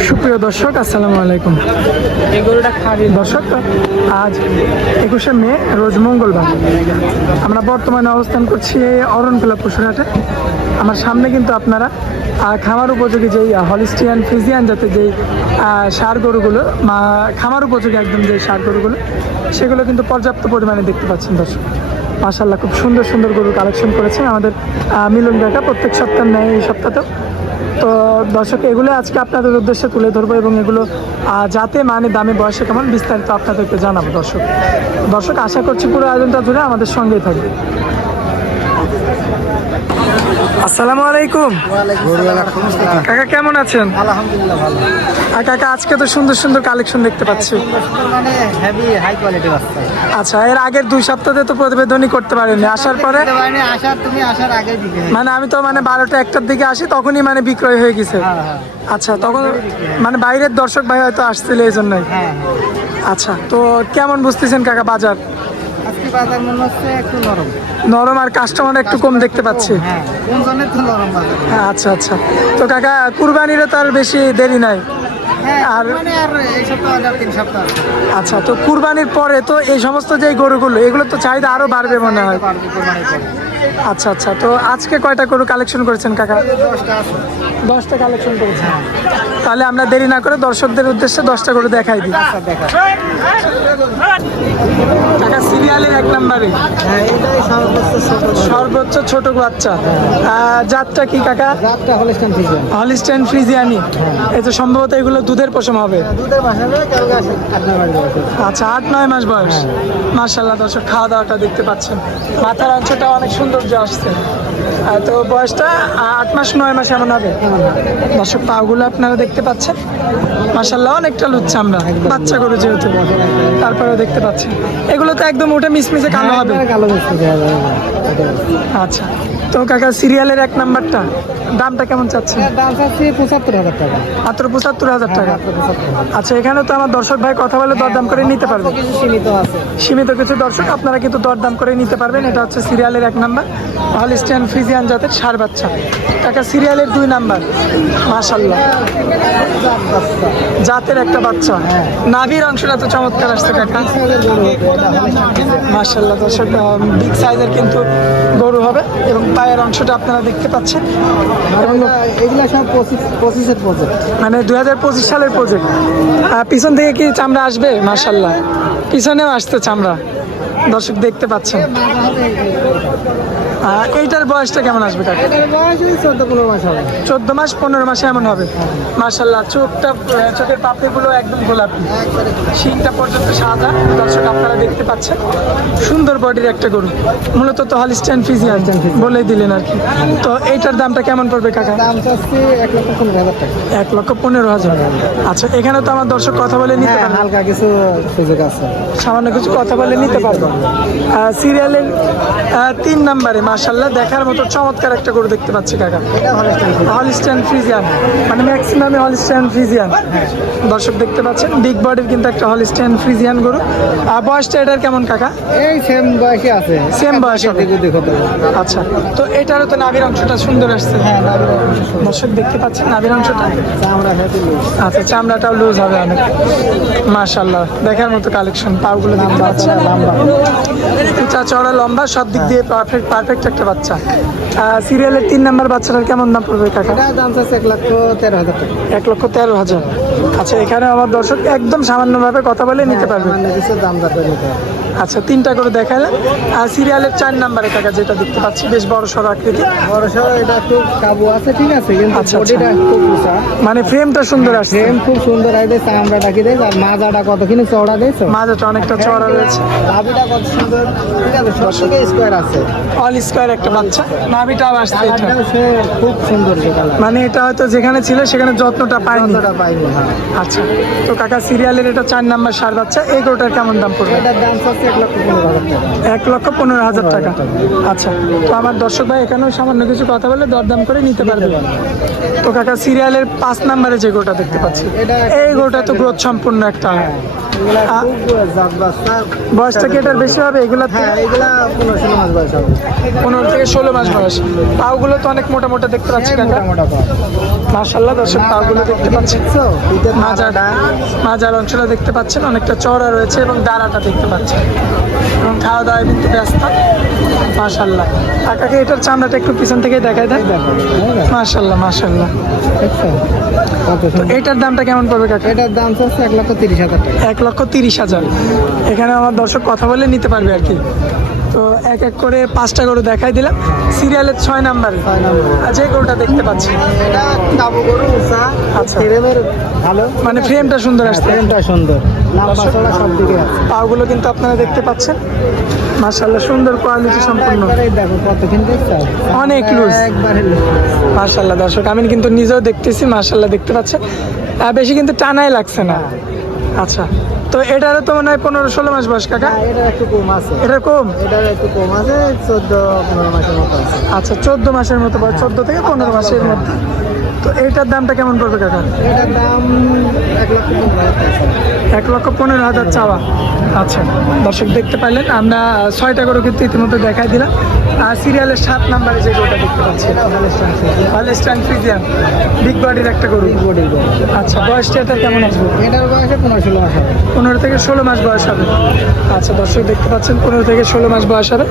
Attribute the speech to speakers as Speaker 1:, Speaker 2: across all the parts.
Speaker 1: সুপ্রিয় দর্শক, আসসালামু আলাইকুম। দর্শক, আজ একুশে মে, রোজ মঙ্গলবার। আমরা বর্তমানে অবস্থান করছি অরণখোলা পশুরহাটে আমার সামনে কিন্তু আপনারা খামার উপযোগী যেই হলিস্টিয়ান ফিজিয়ান জাতের যেই সার গরুগুলো খামার উপযোগী একদম যে সার গরুগুলো, সেগুলো কিন্তু পর্যাপ্ত পরিমাণে দেখতে পাচ্ছেন দর্শক। মাশাল্লাহ খুব সুন্দর সুন্দর গরু কালেকশন করেছেন আমাদের মিলন কাকা। প্রত্যেক সপ্তাহ নেয় এই সপ্তাহতেও। তো দর্শক, এগুলো আজকে আপনাদের উদ্দেশ্যে তুলে ধরবো এবং এগুলো যাতে মানে দামে, বয়সে কেমন বিস্তারিত আপনাদেরকে জানাব দর্শক। দর্শক, আশা করছি পুরো আয়োজনটা ধরে আমাদের সঙ্গেই থাকবে আসসালামু আলাইকুম। কাকা কেমন আছেন?
Speaker 2: আলহামদুলিল্লাহ
Speaker 1: আর কাকা, আজকে তো সুন্দর সুন্দর কালেকশন দেখতে পাচ্ছি। আচ্ছা এর আগের দুই সপ্তাহে তো প্রতিবেদনই করতে পারেনি। আসার পরে? মানে আমি তো মানে বারোটা একটার দিকে আসি, তখনই মানে বিক্রয় হয়ে গেছে। আচ্ছা তখন মানে বাইরের দর্শক ভাই হয়তো আসছিল এই জন্যই। আচ্ছা তো কেমন বুঝতেছেন কাকা বাজার?
Speaker 2: আজকে বাজার মনে হচ্ছে একটু নরম।
Speaker 1: নরম আর কাস্টমার একটু কম দেখতে পাচ্ছি।
Speaker 2: হ্যাঁ কোন জনের তো নরম বাজার?
Speaker 1: হ্যাঁ আচ্ছা আচ্ছা। তো কাকা কুরবানিরও তো আর বেশি দেরি নাই।
Speaker 2: হ্যাঁ
Speaker 1: আর-। আচ্ছা তো কুরবানির পরে তো এই সমস্ত যে গরুগুলো এগুলো তো চাহিদা আরও বাড়বে মনে হয়। আচ্ছা আচ্ছা। তো আজকে কয়টা গরু কালেকশন করেছেন কাকা?
Speaker 2: দশটা
Speaker 1: কালেকশন করেছেন। তাহলে আমরা দেরি না করে দর্শকদের উদ্দেশ্যে দশটা গরু দেখাই দিই।
Speaker 2: আচ্ছা
Speaker 1: কাকা সিরিয়ালের এক নম্বরে
Speaker 2: হ্যাঁ সর্বোচ্চ ছোট
Speaker 1: বাচ্চা। জাতটা কি কাকা?
Speaker 2: হলিস্টান
Speaker 1: হলিস্টেন ফ্রিজিয়ানি এই তো সম্ভবত এগুলো দুধের পশম হবে।
Speaker 2: বসে
Speaker 1: আচ্ছা আট নয় মাস বয়স। মার্শাল্লাহ দর্শক খাওয়া দাওয়াটা দেখতে পাচ্ছেন। মাথার অংশটা অনেক সৌন্দর্য আসছে। তো বয়সটা আট মাস নয় মাস এমন হবে। দর্শক পাগুলো আপনারা দেখতে পাচ্ছেন। মাসাল্লাহ অনেকটা লুচ্ছে আমরা। বাচ্চা গরু যেহেতু তারপরেও দেখতে পাচ্ছেন। এগুলো তো একদম উঠে মিসমিসে কালো হবে।
Speaker 2: যাবে না।
Speaker 1: আচ্ছা। তো কাকা সিরিয়ালের এক নাম্বারটা দামটা কেমন
Speaker 2: চাচ্ছে দাম চাচ্ছি পঁচাত্তর হাজার টাকা।
Speaker 1: মাত্র পঁচাত্তর হাজার টাকা। আচ্ছা এখানে তো আমার দর্শক ভাই কথা বলে দরদাম করে নিতে পারবে।
Speaker 2: সীমিত
Speaker 1: সীমিত কিছু দর্শক আপনারা কিন্তু দরদাম করে নিতে পারবেন। এটা হচ্ছে সিরিয়ালের এক নাম্বার। হলিস্টিয়ান ফিজিয়ান জাতের সার বাচ্চা। কাকা সিরিয়ালের দুই নাম্বার। মাশাল্লাহ জাতের একটা বাচ্চা। নাভির অংশটা তো চমৎকার আসছে কাকা।
Speaker 2: Holstein Friesian.
Speaker 1: মার্শাল্লাহ দর্শক বিগ সাইজের কিন্তু গরু হবে এবং পায়ের অংশটা আপনারা দেখতে পাচ্ছেন। এবং
Speaker 2: এগুলা- এগুলা সব পঁচিশের প্রজেক্ট
Speaker 1: মানে দুই হাজার পঁচিশ সালের প্রজেক্ট পিছন থেকে কি চামড়া আসবে? মার্শাল্লাহ পিছনেও আসতে চামড়া। দর্শক দেখতে পাচ্ছেন। এইটার বয়সটা কেমন আসবে কাকা?
Speaker 2: চোদ্দ পনেরো মাস হবে।
Speaker 1: চোদ্দ মাস পনেরো মাসে এমন হবে। মার্শাল্লাহ চোখটা চোখের পাপড়িগুলো একদম গোলাপি। শিংটা পর্যন্ত সাদা। দর্শক আপনারা দেখতে পাচ্ছেন। সুন্দর বডির একটা গরু। মূলত তো হলিস্টাইন ফিজিয়ান বলেই দিলেন আর কি। তো এইটার দামটা কেমন পড়বে কাকা?
Speaker 2: দাম চাচ্ছি এক লক্ষ পনেরো হাজার টাকা।
Speaker 1: এক লক্ষ পনেরো হাজার। আচ্ছা এখানে তো আমার দর্শক কথা বলে নিতে
Speaker 2: হ্যাঁ
Speaker 1: পারবে।
Speaker 2: হালকা কিছু সুযোগ আছে।
Speaker 1: সামান্য কিছু কথা বলে নিতে পারব। সিরিয়ালের তিন নম্বরে মার্শাল্লাহ দেখার মতো চমৎকার একটা গরু দেখতে পাচ্ছি কাকা।
Speaker 2: হলিস্টান
Speaker 1: ফ্রিজিয়ান মানে ম্যাক্সিমামে হলিস্টাইন ফ্রিজিয়ান। দর্শক দেখতে পাচ্ছেন বিগ বডির কিন্তু একটা হলিস্টাইন ফ্রিজিয়ান গরু। আর বয়সটা এটার কেমন কাকা?
Speaker 2: এই সেম বয়সে আছে।
Speaker 1: Same বয়স। আচ্ছা তো এটারও তো নাভির অংশটা সুন্দর আসছে।
Speaker 2: হ্যাঁ।
Speaker 1: দর্শক দেখতে পাচ্ছেন নাভির অংশটা। আচ্ছা চামড়াটাও লুজ হবে অনেক। মাশাল্লাহ দেখার মতো কালেকশন পাগুলো দেখতে পাচ্ছেন।
Speaker 2: চড়া লম্বা।
Speaker 1: চড়া লম্বা সব দিক দিয়ে পারফেক্ট পারফেক্ট একটা বাচ্চা। সিরিয়ালের তিন নাম্বার বাচ্চাটার কেমন দাম পড়বে কাকা?
Speaker 2: দাম আছে এক লক্ষ তেরো হাজার টাকা।
Speaker 1: এক লক্ষ তেরো হাজার। আচ্ছা এখানে আমার দর্শক একদম সামান্যভাবে কথা বলে নিতে পারবে।
Speaker 2: সামান্য কিছু দাম দর নিতে হবে।
Speaker 1: আচ্ছা তিনটা করে দেখালাম আর সিরিয়ালের চার নাম্বারে কাকা যেটা দেখতে পাচ্ছি বেশ বড় সড়ো আকৃতি।
Speaker 2: বড় সড়ো এটা একটু কাবু আছে ঠিক আছে কিন্তু
Speaker 1: আচ্ছা, আচ্ছা।
Speaker 2: বডিটা খুব উঁচা।
Speaker 1: মানে ফ্রেমটা সুন্দর আসছে।
Speaker 2: ফ্রেম খুব সুন্দর আছে চামড়া ডাকি দেয় আর মাজাটা কতখানি চওড়া দিয়েছ
Speaker 1: মাজাটা অনেকটা চড়া রয়েছে।
Speaker 2: লাভিটা কত সুন্দর ঠিক আছে সব থেকে স্কোয়ার আছে।
Speaker 1: অল স্কোয়ার একটা বাচ্চা। নাভিটাও আসছে এটা।
Speaker 2: খুব সুন্দর
Speaker 1: মানে এটা হয়তো যেখানে ছিল সেখানে যত্নটা পাইনি
Speaker 2: যতটা পাইনি হ্যাঁ।
Speaker 1: আচ্ছা তো কাকা সিরিয়ালের এটা চার নাম্বার সার বাচ্চা। এই গরুটার কেমন দাম পড়বে?
Speaker 2: এটার দাম এক লক্ষ পনেরো হাজার টাকা।
Speaker 1: আচ্ছা তো আমার দর্শক ভাই এখানেও সামান্য কিছু কথা বলে দরদাম করে নিতে পারবে। তো কাকা সিরিয়ালের পাঁচ নাম্বারে যে গোটা দেখতে পাচ্ছি এই গোটা তো গ্রোথ সম্পূর্ণ একটা।
Speaker 2: বাচ্চা
Speaker 1: বয়সটা কি এটার বেশি হবে? এগুলা
Speaker 2: হ্যাঁ এগুলা পনেরো
Speaker 1: থেকে ষোলো মাস বয়স। পাগুলো তো অনেক মোটা মোটা দেখতে পাচ্ছি
Speaker 2: এই
Speaker 1: কাকা। মার্শাল্লাহ দর্শক পাগুলো দেখতে পাচ্ছেন।
Speaker 2: দেখছ
Speaker 1: মাজার মাজার অঞ্চলে দেখতে পাচ্ছেন অনেকটা চড়া রয়েছে এবং দাঁড়াটা দেখতে পাচ্ছেন। এবং খাওয়া দাওয়ায় কিন্তু ব্যস্ত। মাশাল্লাহ কাকাকে এটার চামড়াটা একটু পিছন থেকে দেখাই
Speaker 2: দেখো,
Speaker 1: মাশাল্লাহ মাশাল্লাহ
Speaker 2: দেখছ কত
Speaker 1: দামটা কেমন পড়বে কাকা?
Speaker 2: এটার দাম হচ্ছে এক লক্ষ তিরিশ হাজার টাকা।
Speaker 1: এক লক্ষ তিরিশ হাজার। এখানে আমার দর্শক কথা বলে নিতে পারবে আর কি। তো এক এক করে পাঁচটা গরু দেখাই দিলাম। সিরিয়ালের ছয় নাম্বারে। যে গরুটা দেখতে পাচ্ছি। আচ্ছা।
Speaker 2: ভালো।
Speaker 1: মানে ফ্রেমটা সুন্দর আসছে।
Speaker 2: ফ্রেমটা সুন্দর। দিকে
Speaker 1: পাগুলো কিন্তু আপনারা দেখতে পাচ্ছেন। মাশাল্লাহ সুন্দর কোয়ালিটি সম্পূর্ণ
Speaker 2: কতক্ষণ দেখছ
Speaker 1: অনেক।
Speaker 2: একবারে
Speaker 1: মাশাল্লাহ দর্শক আমি কিন্তু নিজেও দেখতেছি মাশাল্লাহ দেখতে পাচ্ছেন। বেশি কিন্তু টানাই লাগছে না। আচ্ছা। তো এটার তো মনে হয় পনেরো ষোলো মাস বয়স কাকা?
Speaker 2: হ্যাঁ এটা একটু কম আছে।
Speaker 1: এটা কম?
Speaker 2: এটা একটু কম আছে চোদ্দ পনেরো মাসের মতো আছে।
Speaker 1: আচ্ছা চোদ্দ মাসের মতো বয়স চোদ্দ থেকে পনেরো মাসের মধ্যে। তো এইটার দামটা কেমন পড়বে কাকা?
Speaker 2: এটার দাম এক লক্ষ পনেরো হাজার
Speaker 1: চাওয়া। আচ্ছা দর্শক দেখতে পাইলেন আমরা ছয়টা করে কিন্তু ইতিমধ্যে দেখাই দিলাম। আর সিরিয়ালের সাত নাম্বারে যে গরুটা দেখতে পাচ্ছি
Speaker 2: এটা স্ট্যান্ড
Speaker 1: ফ্রিজিয়ান বিগ বডির একটা গরু। আচ্ছা বয়সটা এটার কেমন আসবে
Speaker 2: এটার বয়সে পনেরো ষোলো মাস হবে।
Speaker 1: পনেরো থেকে ষোলো মাস বয়স হবে। আচ্ছা দর্শক দেখতে পাচ্ছেন পনেরো থেকে ষোলো মাস বয়স হবে।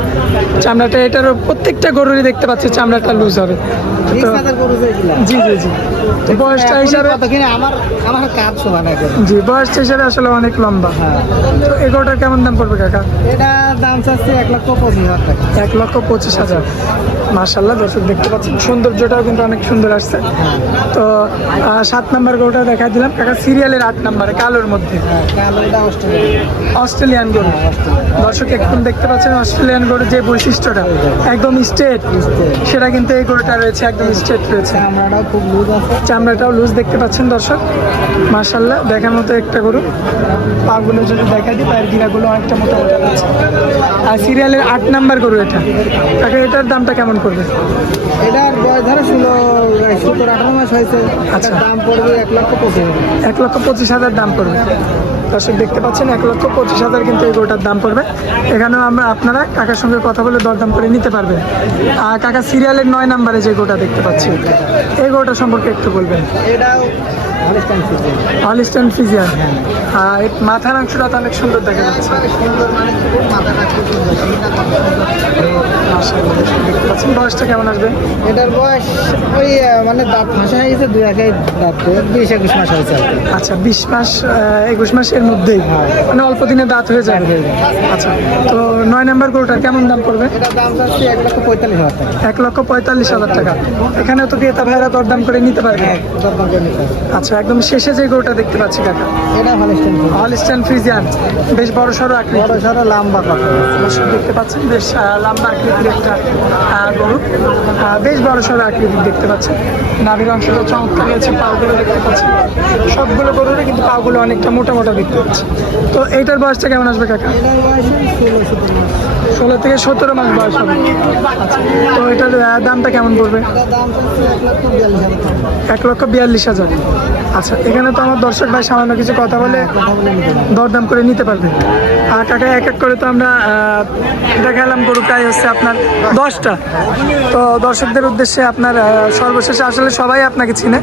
Speaker 1: চামড়াটা এটারও প্রত্যেকটা গরুরই দেখতে পাচ্ছি চামড়াটা লুজ হবে। জি জি। তো বয়সটা হিসাবে
Speaker 2: আমার আমার কাজ
Speaker 1: জি বয়সটা হিসাবে আসলে অনেক লম্বা।
Speaker 2: হ্যাঁ।
Speaker 1: তো এগারোটার কেমন দাম পড়বে কাকা?
Speaker 2: এটা দাম চাচ্ছে এক লক্ষ পঁচিশ হাজার টাকা।
Speaker 1: এক লক্ষ পঁচিশ হাজার। মার্শাল্লাহ দর্শক দেখতে পাচ্ছেন। সৌন্দর্যটাও কিন্তু অনেক সুন্দর আসছে। তো সাত নাম্বার গরুটা দেখা দিলাম। কাকা সিরিয়ালের আট নাম্বারে কালোর মধ্যে।
Speaker 2: হ্যাঁ
Speaker 1: অস্ট্রেলিয়ান। গরু। দর্শক এখন দেখতে পাচ্ছেন অস্ট্রেলিয়ান গরুর যে বৈশিষ্ট্যটা। একদম স্টেট সেটা কিন্তু এই গরুটা রয়েছে একদম স্টেট রয়েছে।
Speaker 2: চামড়াটাও খুব
Speaker 1: চামড়াটাও লুজ দেখতে পাচ্ছেন দর্শক। মার্শাল্লাহ দেখার মতো একটা গরু। পাগুলো যদি দেখা দিই পায়ের গিরাগুলো অনেকটা মতো মোটা আছে। আর সিরিয়ালের আট নাম্বার গরু এটা। তাকে এটার দামটা কেমন করবে
Speaker 2: এটার বয়স ধরো ষোলো সতেরো আঠারো মাস হয়েছে।
Speaker 1: আচ্ছা।
Speaker 2: দাম পড়বে এক লক্ষ পঁচিশ হাজার।
Speaker 1: এক লক্ষ পঁচিশ হাজার দাম পড়বে। দর্শক দেখতে পাচ্ছেন, এক লক্ষ পঁচিশ হাজার কিন্তু এই গরুটার দাম পড়বে। এখানেও আমরা আপনারা কাকার সঙ্গে কথা বলে দরদাম করে নিতে পারবেন। আর কাকা সিরিয়ালের নয় নাম্বারে যে গোটা দেখতে পাচ্ছি, এই গোটা সম্পর্কে একটু বলবেন। এর মাথার অংশটা তো অনেক সুন্দর দেখা যাচ্ছে। বয়সটা কেমন আসবে?
Speaker 2: এটার বয়স ওই মানে দাঁত ফাঁসা হয়ে গেছে দুই একে দাঁত বিশ একুশ মাস হয়েছে
Speaker 1: আচ্ছা বিশ মাস একুশ মাসের মধ্যেই? মানে অল্প দিনে দাঁত হয়ে যাবে? আচ্ছা তো নয় নাম্বার গরুটা কেমন দাম পড়বে?
Speaker 2: এটার দাম চাচ্ছি এক লক্ষ পঁয়তাল্লিশ হাজার টাকা।
Speaker 1: এক লক্ষ পঁয়তাল্লিশ হাজার টাকা। এখানেও তো ক্রেতা ভাইরা দরদাম করে নিতে পারবে?
Speaker 2: হ্যাঁ দরকার করে নিতে হবে।
Speaker 1: আচ্ছা একদম শেষে যে গরুটা দেখতে পাচ্ছি কাকা।
Speaker 2: এটা ফ্রিজিয়ান।
Speaker 1: হলিস্টান ফ্রিজিয়ান বেশ বড় সড়ো আকৃতি।
Speaker 2: বড় সড়ো লম্বা কথা
Speaker 1: দেখতে পাচ্ছেন বেশ লম্বা আকৃতির একটা গরু। বেশ বড় সড়ো আকৃতির দেখতে পাচ্ছেন। নাভির অংশটা চমৎকার রয়েছে পাগুলো দেখতে পাচ্ছেন। সবগুলো গরুরে কিন্তু পাগুলো অনেকটা মোটা মোটা দেখতে পাচ্ছি তো এইটার বয়সটা কেমন আসবে কাকা?
Speaker 2: ষোলো
Speaker 1: থেকে সতেরো মাস বয়স হবে। তো এটার দামটা কেমন পড়বে?
Speaker 2: এক লক্ষ বিয়াল্লিশ হাজার।
Speaker 1: আচ্ছা এখানে তো আমার দর্শক ভাই সামান্য কিছু কথা বলে। দরদাম করে নিতে পারবে। আর কাকা, এক এক করে তো আমরা দেখালাম গরু, প্রায় হচ্ছে আপনার দশটা। তো দর্শকদের উদ্দেশ্যে আপনার সর্বশেষ আসলে সবাই আপনাকে চিনে।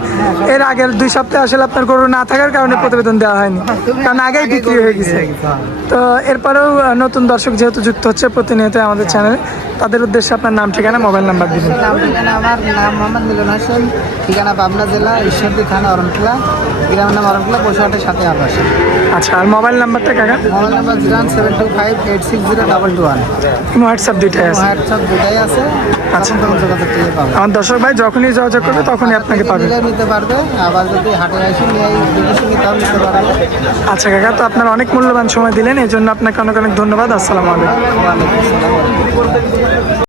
Speaker 1: এর আগের দুই সপ্তাহে আসলে আপনার গরু না থাকার কারণে প্রতিবেদন দেওয়া হয়নি। কারণ আগেই বিক্রি হয়ে গেছে। তো এরপরেও নতুন দর্শক যেহেতু যুক্ত হচ্ছে প্রতিনিয়ত আমাদের চ্যানেলে তাদের উদ্দেশ্যে আপনার নাম ঠিকানা মোবাইল নাম্বার দিবেন।
Speaker 2: নাম ঠিকানা আমার নাম মোহাম্মদ মিলন হোসেন। ঠিকানা পাবনা জেলা ঈশ্বরদী থানা অরণখোলা। গ্রামের নাম অরণখোলা পশুহাটের সাথে আমার বাসা
Speaker 1: আচ্ছা আর মোবাইল নাম্বারটা কাকা?
Speaker 2: Mobile number zero seven two five eight six zero double two one
Speaker 1: WhatsApp দুইটাই আছে?
Speaker 2: হোয়াটসঅ্যাপ দুইটাই আছে।
Speaker 1: আচ্ছা। আমার দর্শক ভাই যখনই যোগাযোগ করবে তখনই আপনাকে পাবে।
Speaker 2: নিতে পারবে আবার যদি হাটে পারবে।
Speaker 1: আচ্ছা কাকা তো আপনার অনেক মূল্যবান সময় দিলেন এই জন্য আপনাকে অনেক অনেক ধন্যবাদ। আসসালামু আলাইকুম।
Speaker 2: ওয়ালাইকুম আসসালাম